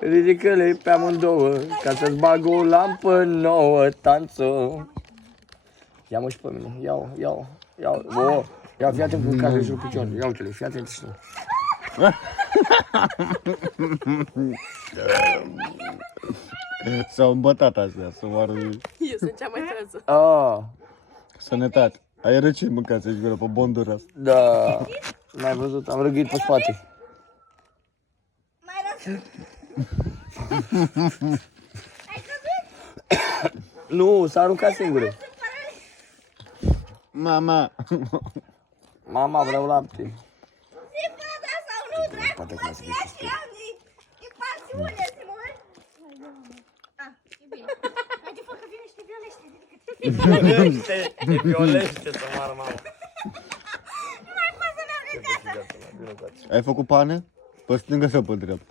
Ridică-le pe amândouă, ca să-ți bag o lampă nouă, tanțo. Ia-mă și pe mine, iau. O, ia, fii atent cu care jur picior. Ia uite-le, fii atent și tu. S-au îmbătat astea, să moară Eu sunt cea mai trăză. Ah, sănătate. Ai răcit mâncați aici gură pe bondura asta. da. N-ai văzut? Am răgâit pe spate. Mai răs. Ai căzut? Nu, s-a aruncat singură. Mama! Mama, vreau lapte. Zi fata sau nu, dracu, Poate că mă, o să fie ia și și am zis. E pasiune, Simon. Ah, e bine. Dar de fapt că vine și te violește, ridică-te. Te violește să moară mama. Nu mai pot să merg în casă. Ai făcut pană? Pe stângă sau pe dreapta?